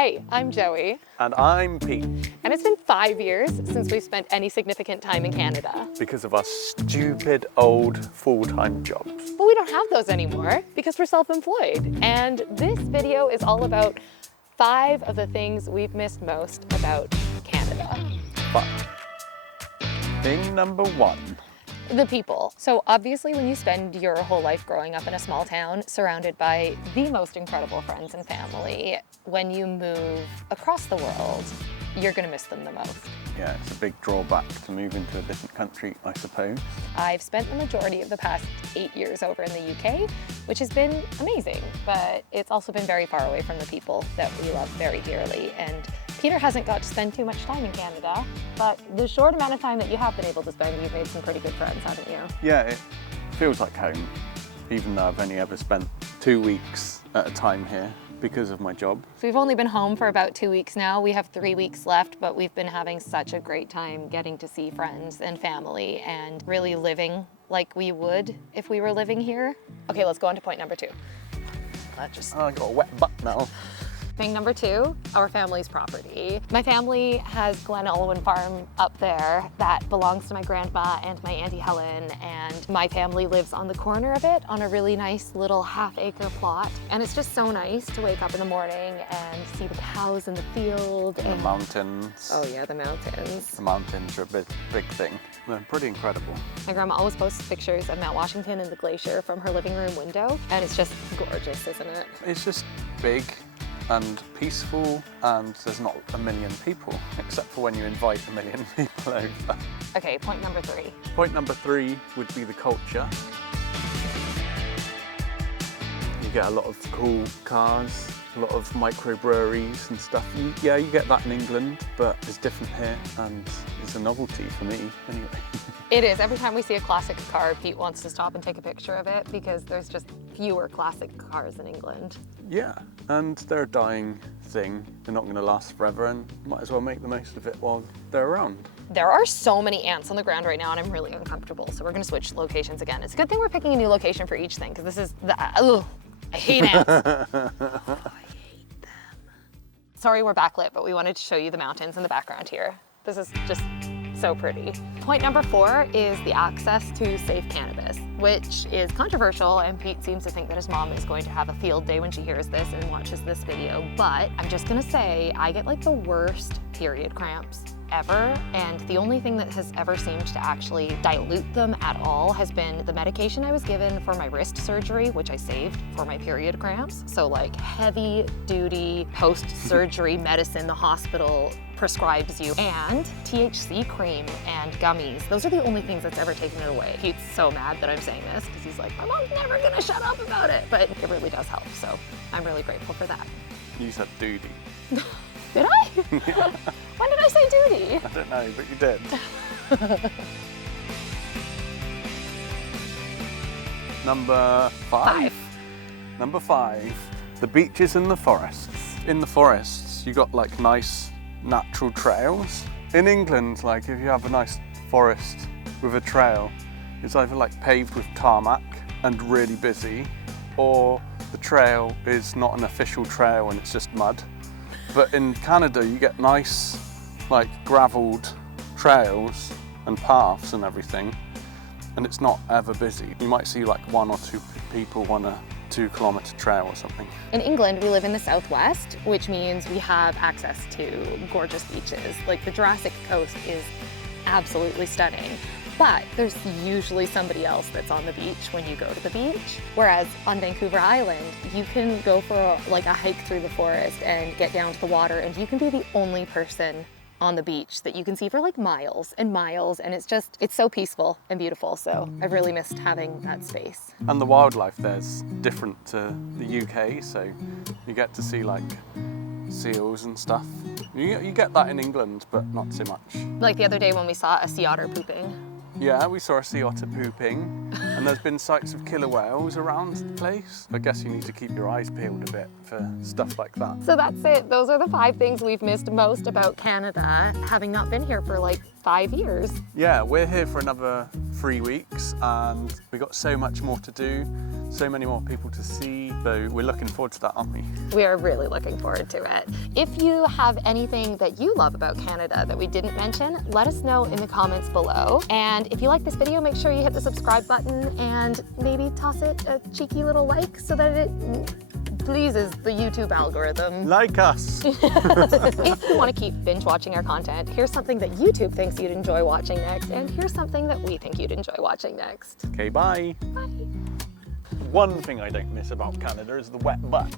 Hey, I'm Joey. And I'm Pete. And it's been 5 years since we've spent any significant time in Canada. Because of our stupid old full-time jobs. But we don't have those anymore because we're self-employed. And this video is all about 5 of the things we've missed most about Canada. But thing number 1. The people. So obviously when you spend your whole life growing up in a small town surrounded by the most incredible friends and family, when you move across the world, you're gonna miss them the most. Yeah, it's a big drawback to move into a different country, I suppose. I've spent the majority of the past 8 years over in the UK, which has been amazing, but it's also been very far away from the people that we love very dearly. And Peter hasn't got to spend too much time in Canada, but the short amount of time that you have been able to spend, you've made some pretty good friends, haven't you? Yeah, it feels like home, even though I've only ever spent 2 weeks at a time here because of my job. So we've only been home for about 2 weeks now. We have 3 weeks left, but we've been having such a great time getting to see friends and family and really living like we would if we were living here. Okay, let's go on to point number 2. Oh, I got a wet butt now. Thing number 2, our family's property. My family has Glen Olwyn Farm up there that belongs to my grandma and my Auntie Helen, and my family lives on the corner of it on a really nice little half-acre plot. And it's just so nice to wake up in the morning and see the cows in the field. And the mountains. Oh yeah, the mountains. The mountains are a big thing. They're pretty incredible. My grandma always posts pictures of Mount Washington and the glacier from her living room window, and it's just gorgeous, isn't it? It's just big and peaceful, and there's not a million people, except for when you invite a million people over. Okay, point number 3. Point number 3 would be the culture. You get a lot of cool cars, a lot of microbreweries and stuff. You get that in England, but it's different here, and it's a novelty for me, anyway. It is. Every time we see a classic car, Pete wants to stop and take a picture of it because there's just fewer classic cars in England. Yeah, and they're a dying thing. They're not going to last forever, and might as well make the most of it while they're around. There are so many ants on the ground right now, and I'm really uncomfortable, so we're going to switch locations again. It's a good thing we're picking a new location for each thing, because this is the... I hate ants. Oh, I hate them. Sorry we're backlit, but we wanted to show you the mountains in the background here. This is just so pretty. Point number 4 is the access to safe cannabis, which is controversial, and Pete seems to think that his mom is going to have a field day when she hears this and watches this video, but I'm just gonna say I get like the worst period cramps ever, and the only thing that has ever seemed to actually dilute them at all has been the medication I was given for my wrist surgery, which I saved for my period cramps. So like heavy duty post-surgery medicine the hospital prescribes you, and THC cream and gummies. Those are the only things that's ever taken it away. Pete's so mad that I'm saying this because he's like, my mom's never gonna shut up about it, but it really does help, so I'm really grateful for that. You said duty. Did I? Yeah. When did I say duty? I don't know, but you did. Number 5. Number 5, the beaches and the forests. In the forests, you got like nice natural trails. In England, like if you have a nice forest with a trail, it's either like paved with tarmac and really busy, or the trail is not an official trail and it's just mud. But in Canada, you get nice, like gravelled trails and paths and everything, and it's not ever busy. You might see like 1 or 2 people on a 2-kilometre trail or something. In England, we live in the southwest, which means we have access to gorgeous beaches. Like the Jurassic Coast is absolutely stunning, but there's usually somebody else that's on the beach when you go to the beach. Whereas on Vancouver Island, you can go for a hike through the forest and get down to the water, and you can be the only person on the beach that you can see for like miles and miles, and it's so peaceful and beautiful, so I've really missed having that space. And the wildlife there's different to the UK, so you get to see like seals and stuff. You get that in England, but not so much. Like the other day when we saw a sea otter pooping. Yeah, we saw a sea otter pooping, And there's been sights of killer whales around the place. I guess you need to keep your eyes peeled a bit for stuff like that. So that's it. Those are the 5 things we've missed most about Canada, having not been here for like 5 years. Yeah, we're here for another 3 weeks and we got so much more to do, so many more people to see. So we're looking forward to that, aren't we? We are really looking forward to it. If you have anything that you love about Canada that we didn't mention, let us know in the comments below. And if you like this video, make sure you hit the subscribe button and maybe toss it a cheeky little like so that it pleases the YouTube algorithm. Like us. If you want to keep binge watching our content, here's something that YouTube thinks you'd enjoy watching next, and here's something that we think you'd enjoy watching next. Okay, bye. Bye. One thing I don't miss about Canada is the wet butt.